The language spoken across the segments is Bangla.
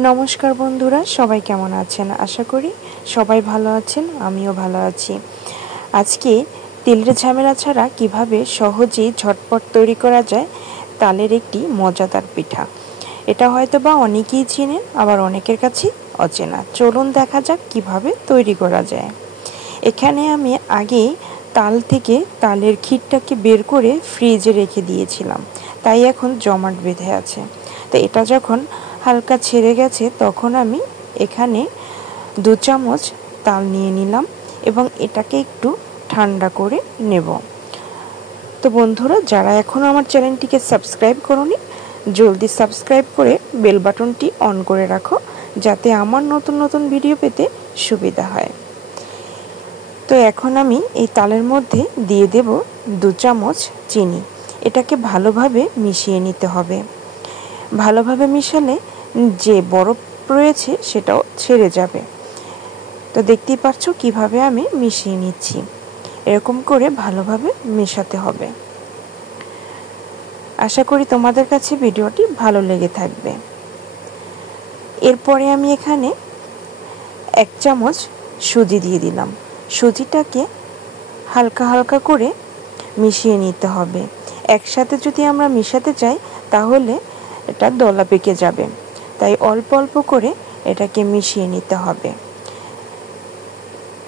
নমস্কার বন্ধুরা, সবাই কেমন আছেন? আশা করি সবাই ভালো আছেন, আমিও ভালো আছি। আজকে তেলের ঝামেলা ছাড়া কিভাবে সহজেই ঝটপট তৈরি করা যায় তালের একটি মজাদার পিঠা। এটা হয়তো বা অনেকেই চেনেন, আবার অনেকের কাছে অচেনা। চলুন দেখা যাক কিভাবে তৈরি করা যায়। এখানে আমি আগে তাল থেকে তালের ক্ষীরটাকে বের করে ফ্রিজে রেখে দিয়েছিলাম, তাই এখন জমাট বেঁধে আছে। তো এটা যখন হালকা ছেড়ে গেছে তখন আমি এখানে 2 চামচ তাল নিয়ে নিলাম এবং এটাকে একটু ঠান্ডা করে নেব। তো বন্ধুরা, যারা এখনও আমার চ্যানেলটিকে সাবস্ক্রাইব করোনি, জলদি সাবস্ক্রাইব করে বেল বাটনটি অন করে রাখো, যাতে আমার নতুন নতুন ভিডিও পেতে সুবিধা হয়। তো এখন আমি এই তালের মধ্যে দিয়ে দেব 2 চামচ চিনি। এটাকে ভালোভাবে মিশিয়ে নিতে হবে। ভালোভাবে মিশালে যে বরফ রয়েছে সেটাও ছেড়ে যাবে। তো দেখতেই পাচ্ছ কিভাবে আমি মিশিয়ে নিচ্ছি। এরকম করে ভালোভাবে মেশাতে হবে। আশা করি তোমাদের কাছে ভিডিওটি ভালো লেগে থাকবে। এরপরে আমি এখানে 1 চামচ সুজি দিয়ে দিলাম। সুজিটাকে হালকা হালকা করে মিশিয়ে নিতে হবে। একসাথে যদি আমরা মিশাতে চাই তাহলে এটা দলা পেকে যাবে, তাই অল্প অল্প করে এটাকে মিশিয়ে নিতে হবে।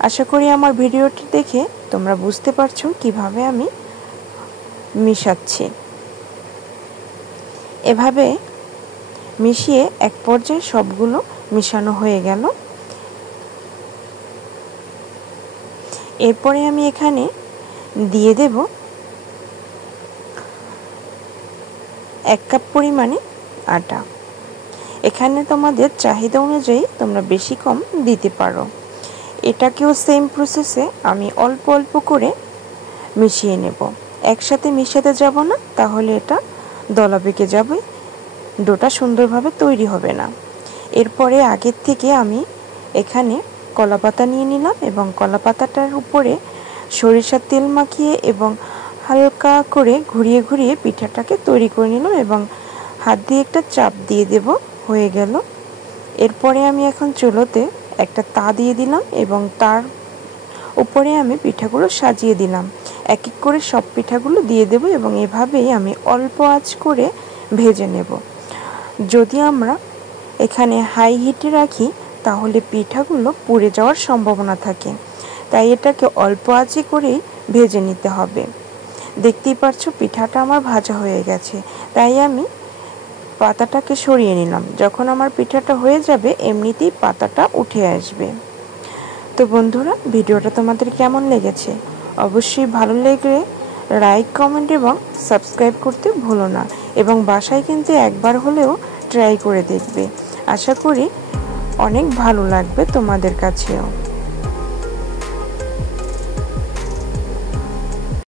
আশা করি আমার ভিডিওটি দেখে তোমরা বুঝতে পারছো কিভাবে আমি মিশাচ্ছি। এভাবে মিশিয়ে এক পর্যায়ে সবগুলো মিশানো হয়ে গেল। এরপরে আমি এখানে দিয়ে দেব 1 কাপ পরিমাণে আটা। এখানে তোমাদের চাহিদা অনুযায়ী তোমরা বেশি কম দিতে পারো। এটাকেও সেম প্রসেসে আমি অল্প অল্প করে মিশিয়ে নেব। একসাথে মিশাতে যাব না, তাহলে এটা দলা পেকে যাবে, ডোটা সুন্দরভাবে তৈরি হবে না। এরপরে আগের থেকে আমি এখানে কলাপাতা নিয়ে নিলাম এবং কলাপাতাটার উপরে সরিষার তেল মাখিয়ে এবং হালকা করে ঘুরিয়ে ঘুরিয়ে পিঠাটাকে তৈরি করে নিলাম এবং হাত দিয়ে একটা চাপ দিয়ে দেব। হয়ে গেল। এরপরে আমি এখন চুলোতে একটা তা দিয়ে দিলাম এবং তার উপরে আমি পিঠাগুলো সাজিয়ে দিলাম। এক এক করে সব পিঠাগুলো দিয়ে দেব এবং এভাবেই আমি অল্প আঁচ করে ভেজে নেব। যদি আমরা এখানে হাই হিটে রাখি তাহলে পিঠাগুলো পুড়ে যাওয়ার সম্ভাবনা থাকে, তাই এটাকে অল্প আঁচে করেই ভেজে নিতে হবে। দেখতেই পাচ্ছ পিঠাটা আমার ভাজা হয়ে গেছে, তাই আমি পাতাটাকে সরিয়ে নিলাম। যখন আমার পিঠাটা হয়ে যাবে এমনিতেই পাতাটা উঠে আসবে। তো বন্ধুরা, ভিডিওটা তোমাদের কেমন লেগেছে? অবশ্যই ভালো লাগলে লাইক, কমেন্ট এবং সাবস্ক্রাইব করতে ভুলো না এবং বাসায় কিন্তু একবার হলেও ট্রাই করে দেখবে। আশা করি অনেক ভালো লাগবে তোমাদের কাছেও।